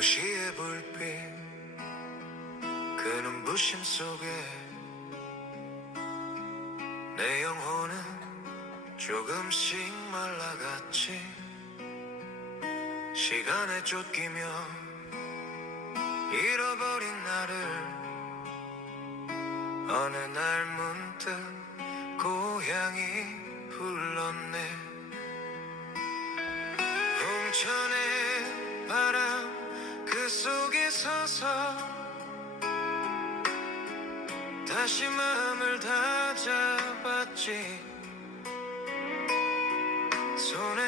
도시의 불빛 그 눈부심 속에 내 영혼은 조금씩 말라갔지. 시간에 쫓기며 잃어버린 나를 어느 날 문득 고향이 불렀네. 홍천의 바람 다시 마음을 다 잡았지. 손에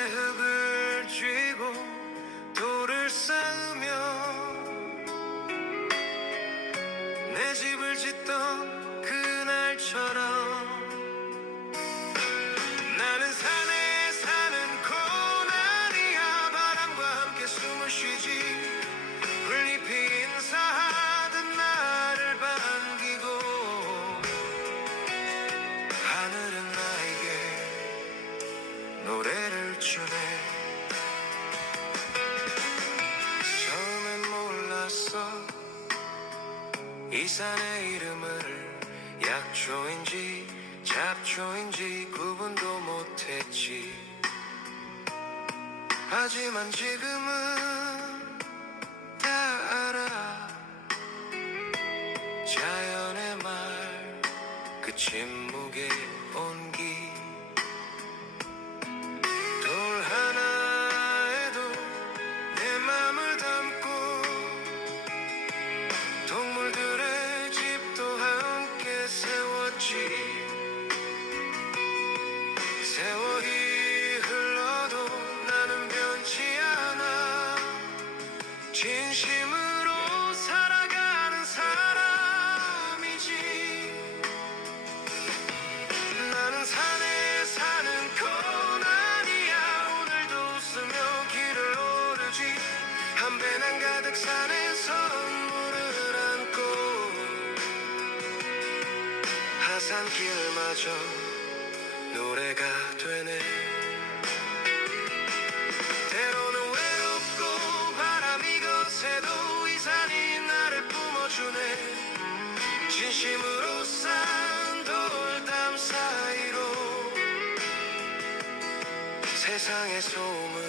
세상의 소음은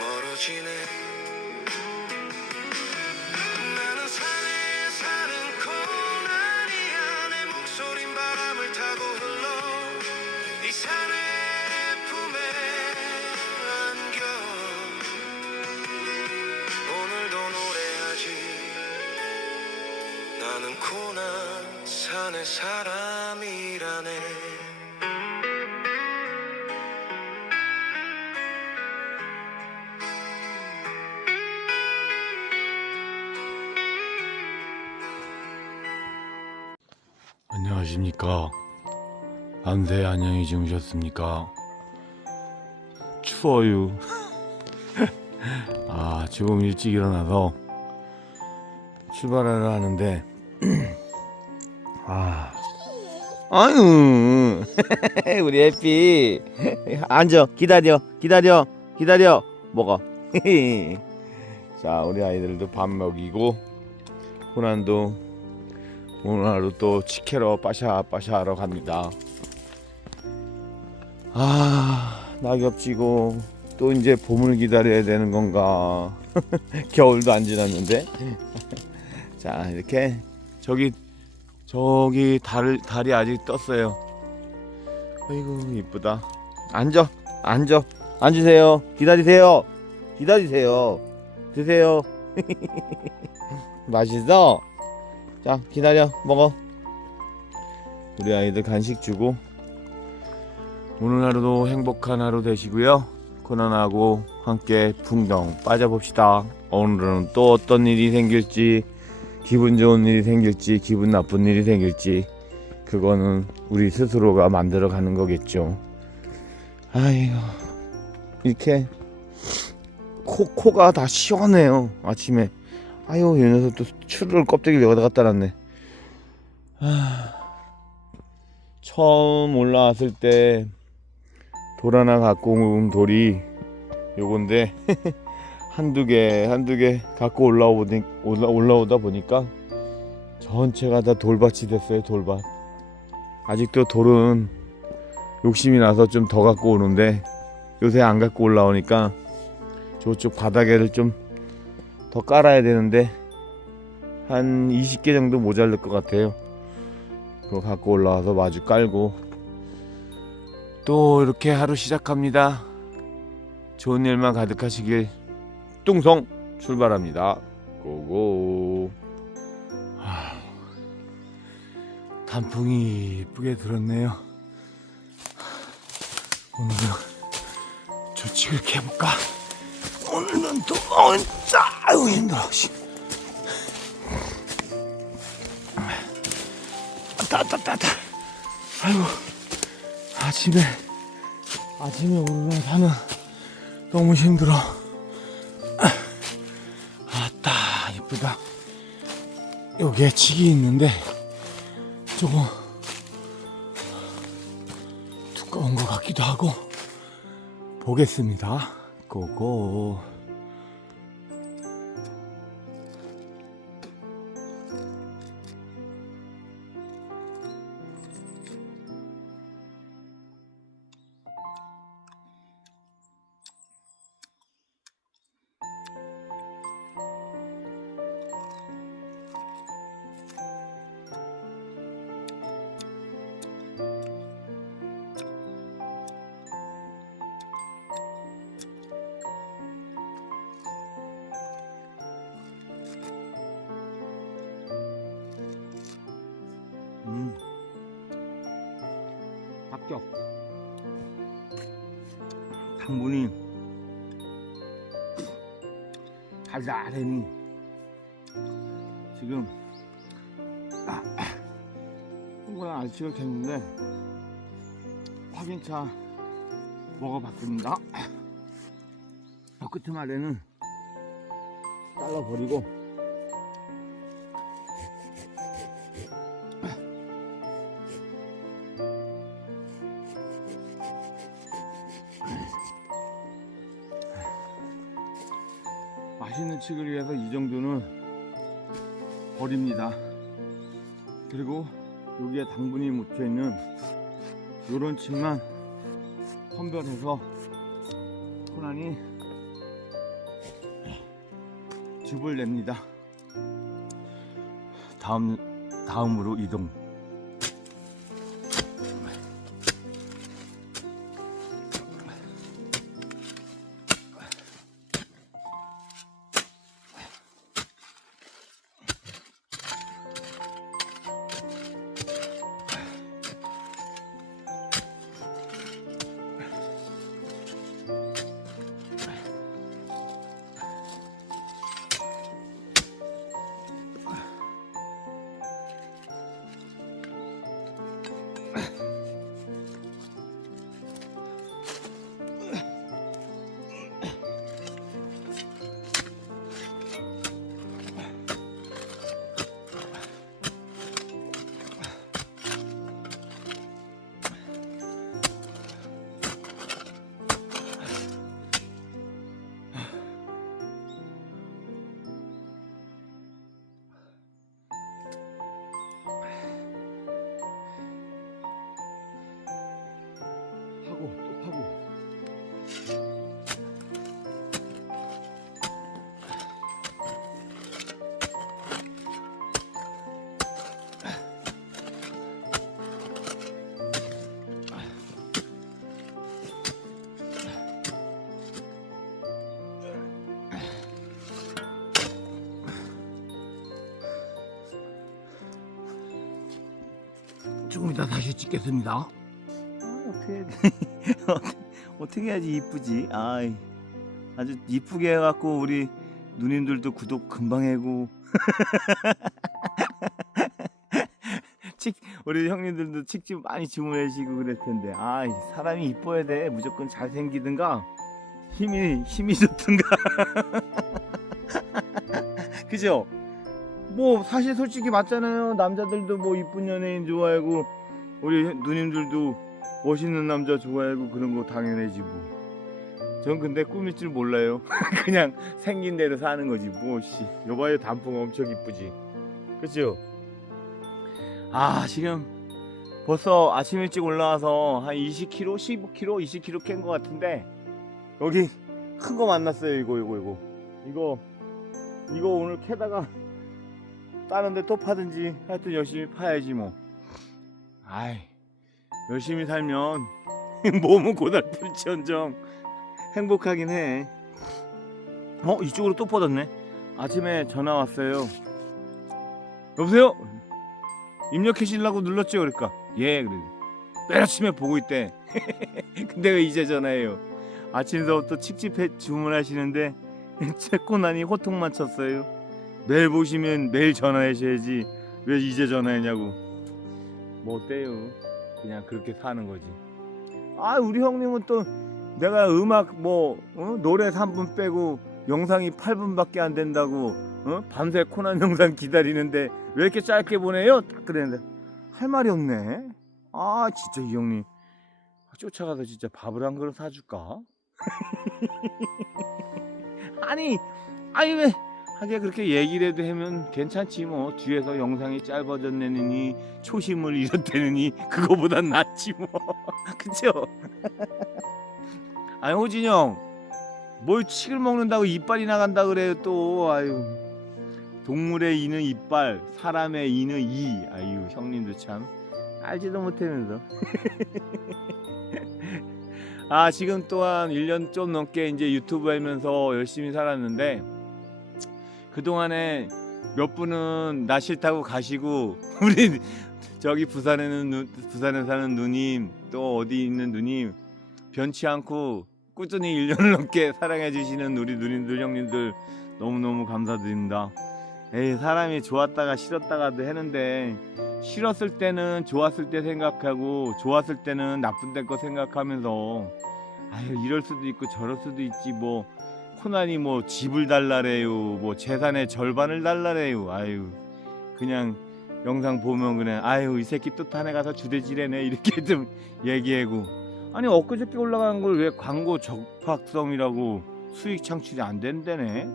멀어지네 안녕하십니까. 안새 안녕히 주무셨습니까? 추워요. 아, 지금 일찍 일어나서 출발을 하는데, 아, 아유, 우리 해피. 앉아, 기다려, 기다려, 기다려. 먹어. 자, 우리 아이들도 밥 먹이고, 호난도 오늘 하루 또 치케로 빠샤빠샤 하러 갑니다. 아 낙엽 지고 또 이제 봄을 기다려야 되는 건가? 겨울도 안 지났는데. 자 이렇게 저기 저기 달 달이 아직 떴어요. 아이고 이쁘다. 앉아 앉아 앉으세요. 기다리세요. 기다리세요. 드세요. 맛있어? 자 기다려 먹어. 우리 아이들 간식 주고 오늘 하루도 행복한 하루 되시고요. 코난하고 함께 풍덩 빠져봅시다. 오늘은 또 어떤 일이 생길지 기분 좋은 일이 생길지 기분 나쁜 일이 생길지 그거는 우리 스스로가 만들어 가는 거겠죠. 아이고 이렇게 코, 코가 다 시원해요 아침에 아유 이 녀석 또 추를 껍데기를 여기다 갖다 놨네. 아, 처음 올라왔을 때 돌 하나 갖고 온 돌이 요건데 한두 개 한두 개 갖고 올라오니 올라, 올라오다 보니까 전체가 다 돌밭이 됐어요 돌밭. 아직도 돌은 욕심이 나서 좀 더 갖고 오는데 요새 안 갖고 올라오니까 저쪽 바닥에를 좀 더 깔아야 되는데 한 20개 정도 모자랄 것 같아요. 그거 갖고 올라와서 마주 깔고 또 이렇게 하루 시작합니다. 좋은 일만 가득하시길 뚱성 출발합니다. 고고. 하, 단풍이 이쁘게 들었네요. 오늘은 조칙을 캐볼까 오늘은 또 언짜 아유 힘들어 씨. 따따따따 아이고 아침에 아침에 오르는 산은 너무 힘들어. 아따 이쁘다. 여기에 칙이 있는데 조금 두꺼운 것 같기도 하고 보겠습니다 고고 음 합격. 당분이 달달하니 지금 아, 이거는 아저씨가 켰는데 확인차 먹어봤습니다. 저 끝에 아래는 잘라버리고 버립니다. 그리고 여기에 당분이 묻혀 있는 요런 칡만 선별해서 호란이 즙을 냅니다. 다음 다음으로 이동. 조금 이따 다시 찍겠습니다. 아, 어떻게 어떻게 해야지 이쁘지? 아, 아주 이쁘게 해갖고 우리 누님들도 구독 금방 해고. 칙 우리 형님들도 칙좀 많이 주문해주시고 그럴 텐데 아 사람이 이뻐야 돼 무조건 잘 생기든가 힘이 힘이 좋든가 그죠? 뭐 사실 솔직히 맞잖아요. 남자들도 뭐 이쁜 연예인 좋아하고 우리 누님들도 멋있는 남자 좋아하고 그런 거 당연하지 뭐. 전 근데 꾸밀 줄 몰라요. 그냥 생긴 대로 사는 거지. 뭐 씨. 여봐요 단풍 엄청 이쁘지. 그죠? 아 지금 벌써 아침 일찍 올라와서 한 20km, 15km, 20km 캔것 같은데 여기 큰 거 만났어요. 이거 이거 이거 이거 이거 오늘 캐다가 따는데 또 파든지 하여튼 열심히 파야지 뭐. 아이 열심히 살면 몸은 고달플지언정 행복하긴 해. 어 이쪽으로 또 뻗었네. 아침에 전화 왔어요. 여보세요? 입력하시려고 눌렀죠 그러니까 예 그래. 맨 아침에 보고 있대. 근데 왜 이제 전화해요? 아침서부터 칙집해 주문하시는데 채고 나니 호통만 쳤어요. 매일 보시면 매일 전화하셔야지 왜 이제 전화했냐고. 뭐 어때요? 그냥 그렇게 사는 거지. 아 우리 형님은 또 내가 음악 뭐 어? 노래 3분 빼고 영상이 8분밖에 안 된다고 어? 밤새 코난 영상 기다리는데 왜 이렇게 짧게 보내요? 딱 그랬는데 할 말이 없네. 아 진짜 이 형님 쫓아가서 진짜 밥을 한 그릇 사줄까? 아니 아니 왜 하게 그렇게 얘기를 해도 하면 괜찮지 뭐. 뒤에서 영상이 짧아졌느니 초심을 잃었다느니 그거보단 낫지 뭐. 그쵸? 아니 호진이 형뭘 칡을 먹는다고 이빨이 나간다 그래요 또. 아유. 동물의 이는 이빨 사람의 이는 이. 아유 형님도 참 알지도 못하면서. 아 지금 또한 1년 좀 넘게 이제 유튜브 하면서 열심히 살았는데 그동안에 몇 분은 나 싫다고 가시고 우리 저기 부산에는 누, 부산에 사는 누님 또 어디 있는 누님 변치 않고 꾸준히 1년을 넘게 사랑해 주시는 우리 누님들 형님들 너무너무 감사드립니다. 에이 사람이 좋았다가 싫었다가도 했는데 싫었을 때는 좋았을 때 생각하고 좋았을 때는 나쁜 데 거 생각하면서 아유 이럴 수도 있고 저럴 수도 있지 뭐 코난이 뭐 집을 달라래요 뭐 재산의 절반을 달라래요. 아유 그냥 영상 보면 그냥 아유 이 새끼 또 탄에 가서 주대지래네 이렇게 좀 얘기하고. 아니 엊그저께 올라간 걸 왜 광고 적합성이라고 수익 창출이 안 된다네?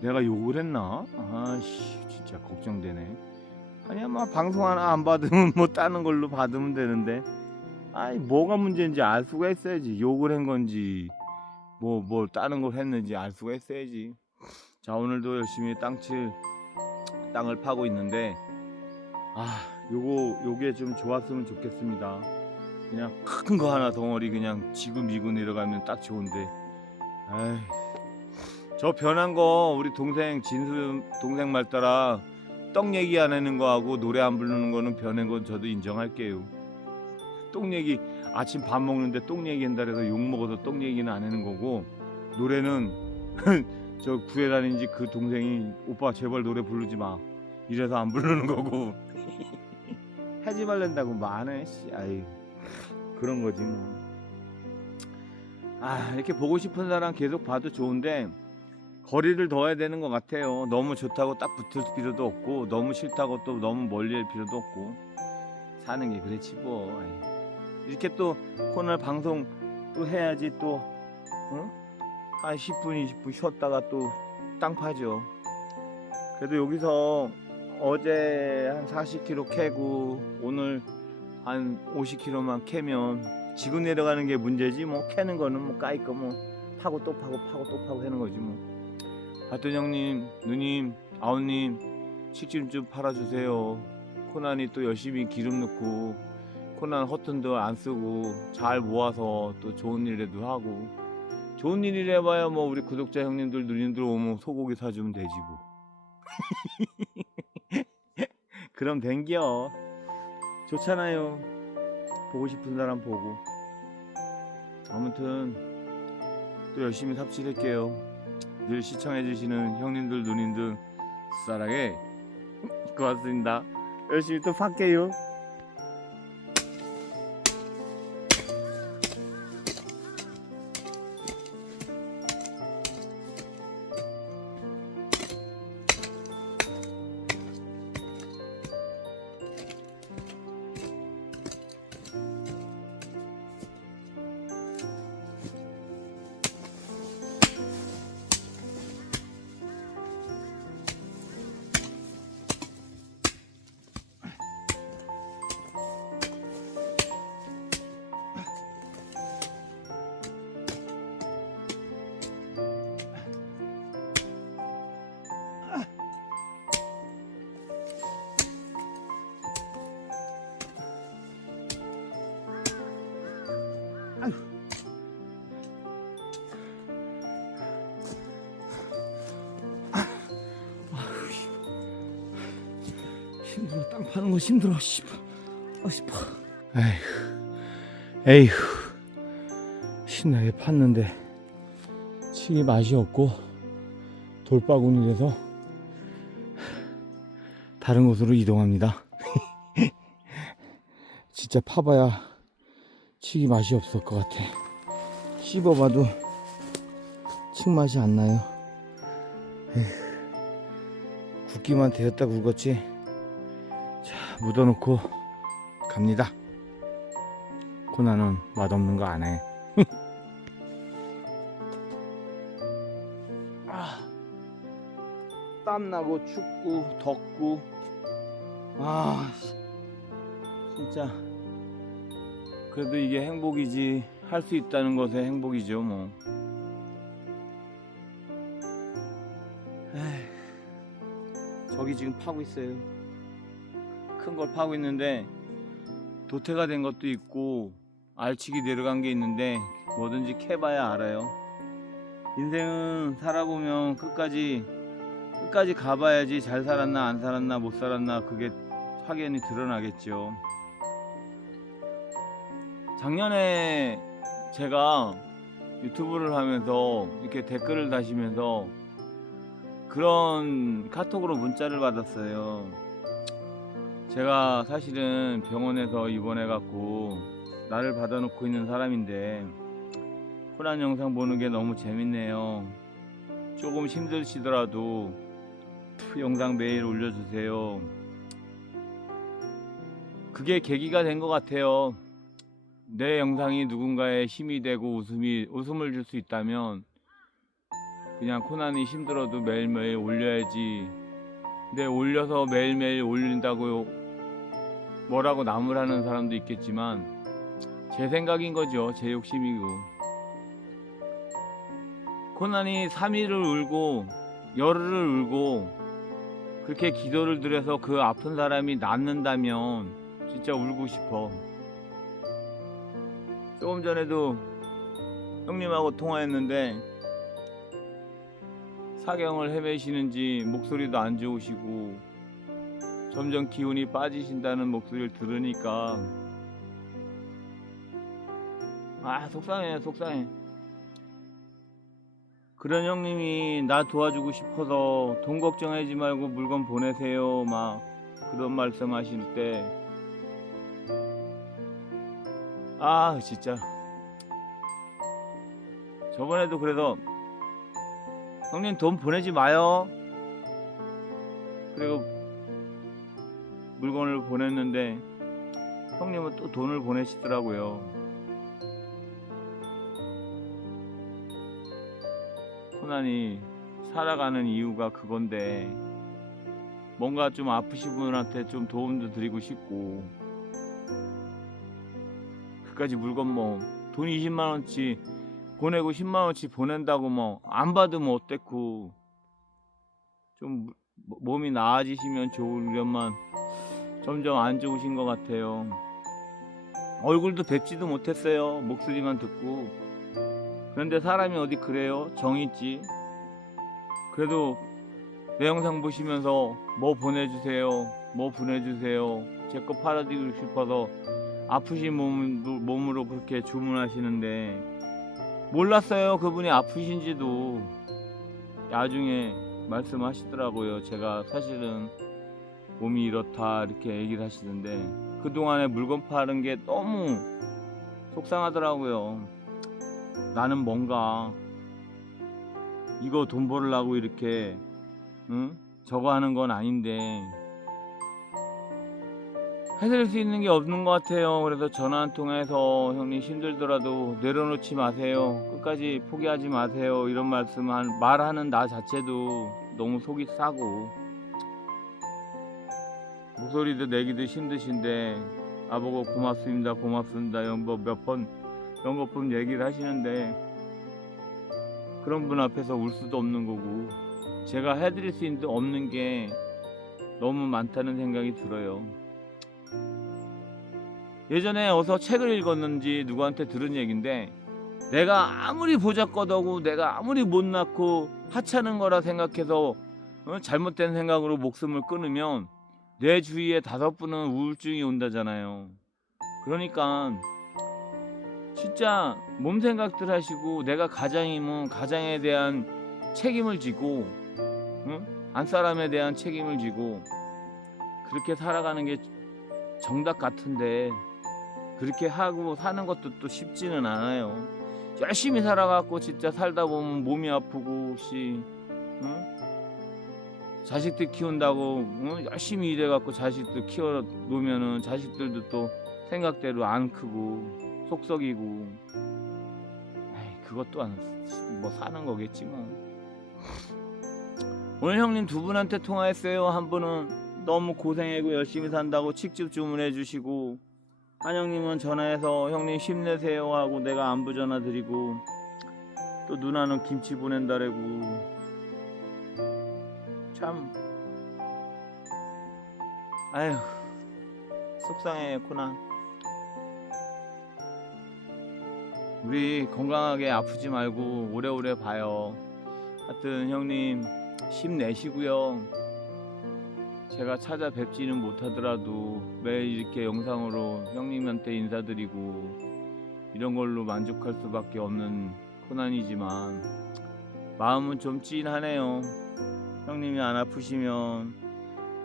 내가 욕을 했나? 아씨 진짜 걱정되네. 아니 아마 방송 하나 안 받으면 뭐 다른 걸로 받으면 되는데. 아이 뭐가 문제인지 알 수가 있어야지. 욕을 한 건지 뭐 뭘 다른 걸 했는지 알 수가 있어야지. 자 오늘도 열심히 땅칠 땅을 파고 있는데 아 요거 요게 좀 좋았으면 좋겠습니다. 그냥 큰 거 하나 덩어리 그냥 지구 미고 내려가면 딱 좋은데. 아이 저 변한 거 우리 동생 진수 동생 말 따라 떡 얘기 안 하는 거하고 노래 안 부르는 거는 변한 건 저도 인정할게요. 똥 얘기 아침 밥 먹는데 똥 얘기한다 해서 욕 먹어서 똥 얘기는 안 하는 거고 노래는 저 구회 다니는지 그 동생이 오빠 제발 노래 부르지 마 이래서 안 부르는 거고 하지 말란다고 말해 씨 아이 그런 거지 뭐. 아 이렇게 보고 싶은 사람 계속 봐도 좋은데 거리를 둬야 되는 것 같아요. 너무 좋다고 딱 붙을 필요도 없고 너무 싫다고 또 너무 멀리 할 필요도 없고 사는 게 그렇지 뭐. 이렇게 또 코너 방송 또 해야지 또 응? 한 10분 20분 쉬었다가 또 땅 파죠. 그래도 여기서 어제 한 40km 캐고 오늘 한 50km만 캐면 지구 내려가는 게 문제지 뭐 캐는 거는 뭐 까이 거 뭐 파고 또 파고 파고 또 파고 하는 거지 뭐. 하여튼 형님, 누님, 아우님 식좀 좀 팔아주세요. 코난이 또 열심히 기름 넣고 코난 허튼도 안 쓰고 잘 모아서 또 좋은 일에도 하고 좋은 일이라 해봐야 뭐 우리 구독자 형님들 누님들 오면 소고기 사주면 되지 뭐. 그럼 댕겨 좋잖아요. 보고 싶은 사람 보고 아무튼 또 열심히 삽질할게요. 늘 시청해주시는 형님들 누님들 사랑해 고맙습니다 열심히 또 팔게요 땅 파는 거 힘들어 씨발. 아 씨발. 에휴. 에휴. 신나게 팠는데 치기 맛이 없고 돌바구니 돼서 다른 곳으로 이동합니다. 진짜 파봐야 치기 맛이 없을 것 같아. 씹어봐도 칡 맛이 안 나요. 에휴, 굵기만 되었다 굵었지? 자 묻어놓고 갑니다 코나는 맛없는 거 안 해. 아, 땀나고 춥고 덥고 아 씨, 진짜 그래도 이게 행복이지 할 수 있다는 것의 행복이죠 뭐. 저기 지금 파고 있어요. 큰 걸 파고 있는데 도태가 된 것도 있고 알치기 내려간 게 있는데 뭐든지 캐봐야 알아요. 인생은 살아보면 끝까지 끝까지 가봐야지 잘 살았나 안 살았나 못 살았나 그게 확연히 드러나겠죠. 작년에 제가 유튜브를 하면서 이렇게 댓글을 다시면서 그런 카톡으로 문자를 받았어요. 제가 사실은 병원에서 입원해 갖고 나를 받아놓고 있는 사람인데 코난 영상 보는 게 너무 재밌네요. 조금 힘드시더라도 영상 매일 올려주세요. 그게 계기가 된 것 같아요. 내 영상이 누군가의 힘이 되고 웃음이 웃음을 줄 수 있다면 그냥 코난이 힘들어도 매일매일 올려야지. 근데 올려서 매일매일 올린다고 뭐라고 나무라는 사람도 있겠지만 제 생각인 거죠. 제 욕심이고. 코난이 3일을 울고 열흘을 울고 그렇게 기도를 드려서 그 아픈 사람이 낫는다면 진짜 울고 싶어. 조금 전에도 형님하고 통화했는데 사경을 헤매시는지 목소리도 안 좋으시고 점점 기운이 빠지신다는 목소리를 들으니까. 아 속상해 속상해. 그런 형님이 나 도와주고 싶어서 돈 걱정하지 말고 물건 보내세요 막 그런 말씀 하실 때. 아 진짜. 저번에도 그래서 형님 돈 보내지 마요. 그리고 물건을 보냈는데 형님은 또 돈을 보내시더라고요. 코난이 살아가는 이유가 그건데 뭔가 좀 아프신 분한테 좀 도움도 드리고 싶고 그까지 물건 뭐 돈 20만 원치 보내고 10만 원치 보낸다고 뭐 안 받으면 어땠고 좀 모- 몸이 나아지시면 좋으련만 점점 안 좋으신 것 같아요. 얼굴도 뵙지도 못했어요. 목소리만 듣고. 그런데 사람이 어디 그래요? 정 있지. 그래도 내 영상 보시면서 뭐 보내주세요. 뭐 보내주세요. 제 거 팔아드리고 싶어서 아프신 몸, 몸으로 그렇게 주문하시는데 몰랐어요. 그분이 아프신지도 나중에 말씀하시더라고요. 제가 사실은 몸이 이렇다 이렇게 얘기를 하시는데 그동안에 물건 파는 게 너무 속상하더라고요. 나는 뭔가 이거 돈 벌려고 이렇게 응? 저거 하는 건 아닌데 해드릴 수 있는 게 없는 것 같아요. 그래서 전화 한 통해서 형님 힘들더라도 내려놓지 마세요. 끝까지 포기하지 마세요. 이런 말씀 한 말하는 나 자체도 너무 속이 싸고 목소리도 내기도 힘드신데 아보고 고맙습니다 고맙습니다 뭐몇번 이런 것뿐 얘기를 하시는데 그런 분 앞에서 울 수도 없는 거고 제가 해드릴 수 있는 없는 게 너무 많다는 생각이 들어요 예전에 어서 책을 읽었는지 누구한테 들은 얘긴데 내가 아무리 보잘것하고 내가 아무리 못났고 하찮은 거라 생각해서 어? 잘못된 생각으로 목숨을 끊으면 내 주위에 다섯 분은 우울증이 온다잖아요. 그러니까 진짜 몸 생각들 하시고 내가 가장이면 가장에 대한 책임을 지고 응? 안 사람에 대한 책임을 지고 그렇게 살아가는 게 정답 같은데 그렇게 하고 사는 것도 또 쉽지는 않아요. 열심히 살아갖고 진짜 살다 보면 몸이 아프고 씨, 응? 자식들 키운다고 응? 열심히 일해갖고 자식들 키워 놓으면은 자식들도 또 생각대로 안 크고 속썩이고, 그것도 안뭐 사는 거겠지 뭐. 오늘 형님 두 분한테 통화했어요. 한 분은 너무 고생하고 열심히 산다고 직접 주문해 주시고 한 형님은 전화해서 형님 힘내세요 하고 내가 안부 전화 드리고 또 누나는 김치 보낸다래고 참. 아휴 속상해 코난. 우리 건강하게 아프지 말고 오래오래 봐요. 하여튼 형님 힘내시고요. 제가 찾아뵙지는 못하더라도 매일 이렇게 영상으로 형님한테 인사드리고 이런 걸로 만족할 수밖에 없는 코난이지만 마음은 좀 찐하네요. 형님이 안 아프시면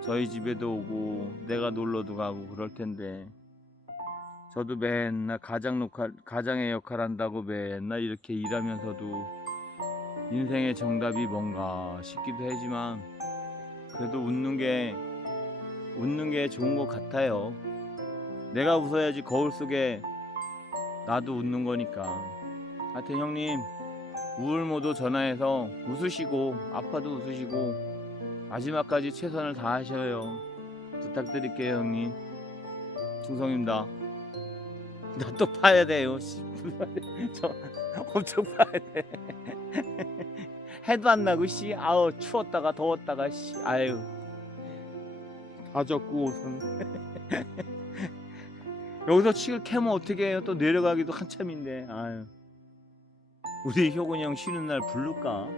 저희 집에도 오고 내가 놀러도 가고 그럴 텐데 저도 맨날 가장 역할, 가장의 역할 한다고 맨날 이렇게 일하면서도 인생의 정답이 뭔가 싶기도 하지만 그래도 웃는 게 웃는 게 좋은 것 같아요. 내가 웃어야지 거울 속에 나도 웃는 거니까. 하여튼 형님 우울모도 전화해서 웃으시고 아파도 웃으시고 마지막까지 최선을 다하셔요. 부탁드릴게요 형님. 충성입니다. 나 또 파야 돼요. 씨. 저 엄청 파야 돼. 해도 안 나고 씨 아우 추웠다가 더웠다가 씨 아유 다 젖고 옷은 여기서 칡을 캐면 어떻게 해요 또 내려가기도 한참인데 아유 우리 효근이 형 쉬는 날 부를까?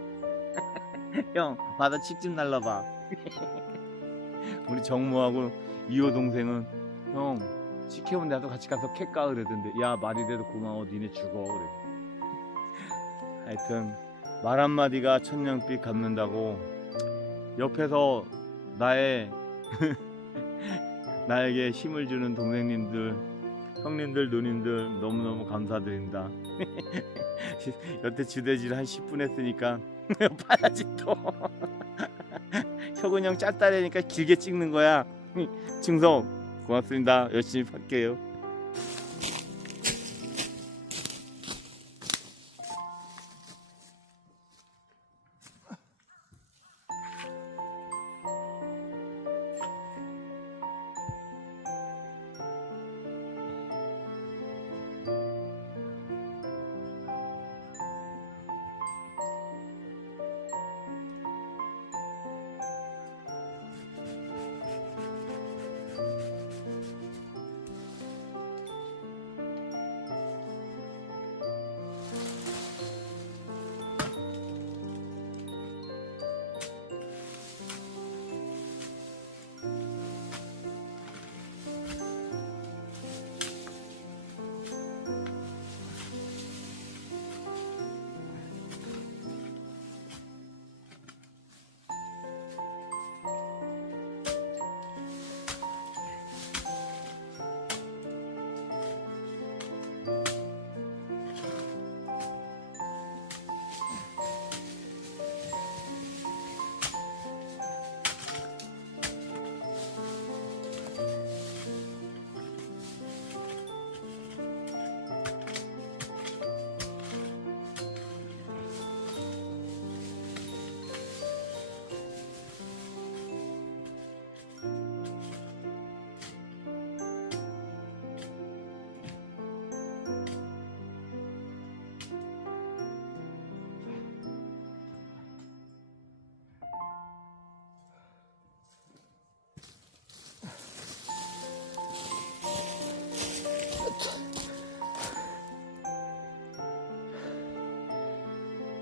형 바다 칡좀 날라봐. 우리 정모하고 이호 동생은 형 칡해면 나도 같이 가서 캘까? 그러던데. 야 말이 돼도 고마워. 니네 죽어. 그래. 하여튼 말 한마디가 천냥빛 갚는다고 옆에서 나의 나에게 힘을 주는 동생님들 형님들 누님들 너무너무 감사드립니다 여태 주대질 한 10분 했으니까 파야지 또 혁은 형 짤따래니까 길게 찍는 거야. 충성 고맙습니다. 열심히 팔게요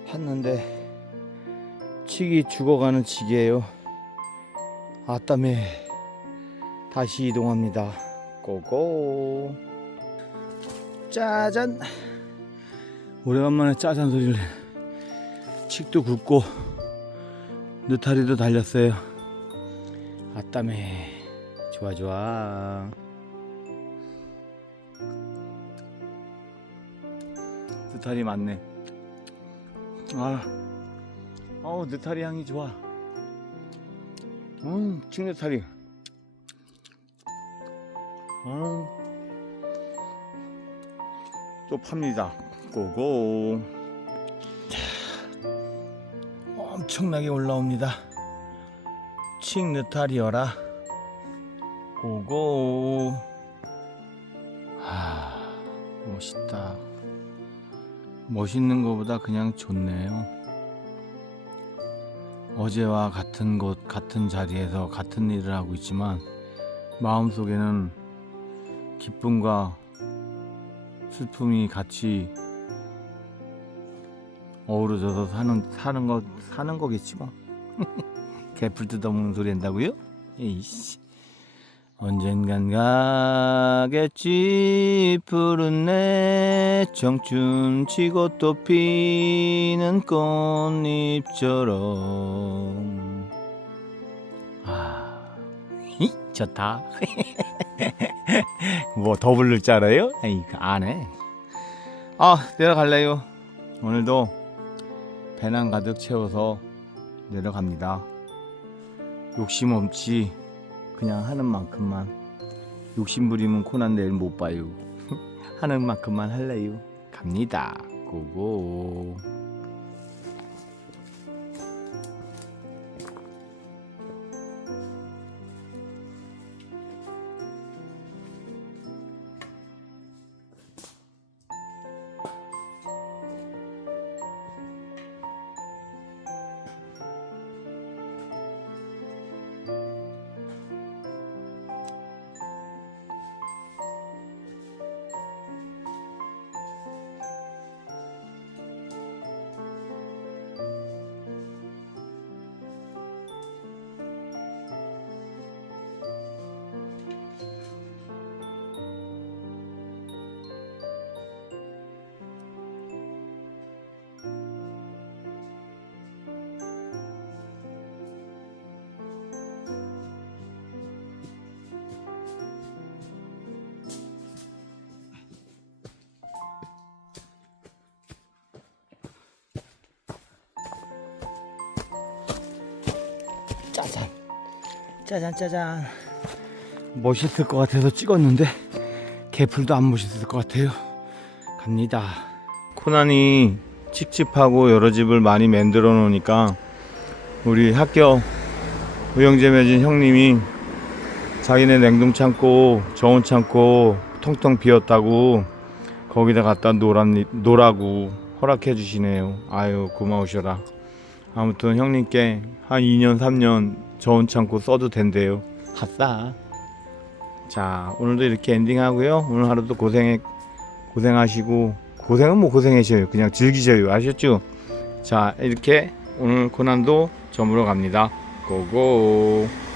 팠는데 칡이 죽어가는 칡이에요. 아따매 다시 이동합니다. 고고. 짜잔. 오래간만에 짜잔 소리를. 칡도 굵고 느타리도 달렸어요. 아따매. 좋아 좋아. 느타리 많네. 아, 어우 느타리 향이 좋아. 음, 칡느타리. 음, 또 팝니다. 고고. 자, 엄청나게 올라옵니다. 칡느타리여라. 고고. 아, 멋있다. 멋있는 것보다 그냥 좋네요. 어제와 같은 곳, 같은 자리에서 같은 일을 하고 있지만 마음속에는 기쁨과 슬픔이 같이 어우러져서 사는 사는 거 사는 거겠지 뭐. 개풀 뜯어먹는 소리 한다고요? 에이씨. 언젠간 가겠지 푸른 내 청춘 치고 또 피는 꽃잎처럼. 아 히, 좋다. 뭐 더 부를 줄 알아요? 에이 안해 아 내려갈래요. 오늘도 배낭 가득 채워서 내려갑니다. 욕심 없이 그냥 하는 만큼만. 욕심 부리면 코난 내일 못 봐요. 하는 만큼만 할래요. 갑니다. 고고 짜잔. 짜잔 짜잔. 멋있을 것 같아서 찍었는데 개풀도 안 멋있을 것 같아요. 갑니다. 코난이 칙칙하고 여러 집을 많이 만들어 놓으니까 우리 학교 의형제 맺은 형님이 자기네 냉동 창고 저온 창고 텅텅 비었다고 거기다 갖다 놓란, 놓라고 허락해 주시네요. 아유 고마우셔라 아무튼 형님께 한 2년 3년 저온 창고 써도 된대요. 아싸. 자 오늘도 이렇게 엔딩하고요. 오늘 하루도 고생해 고생하시고 고생은 뭐 고생하셔요. 그냥 즐기셔요. 아셨죠? 자 이렇게 오늘 고난도 저물어 갑니다. 고고.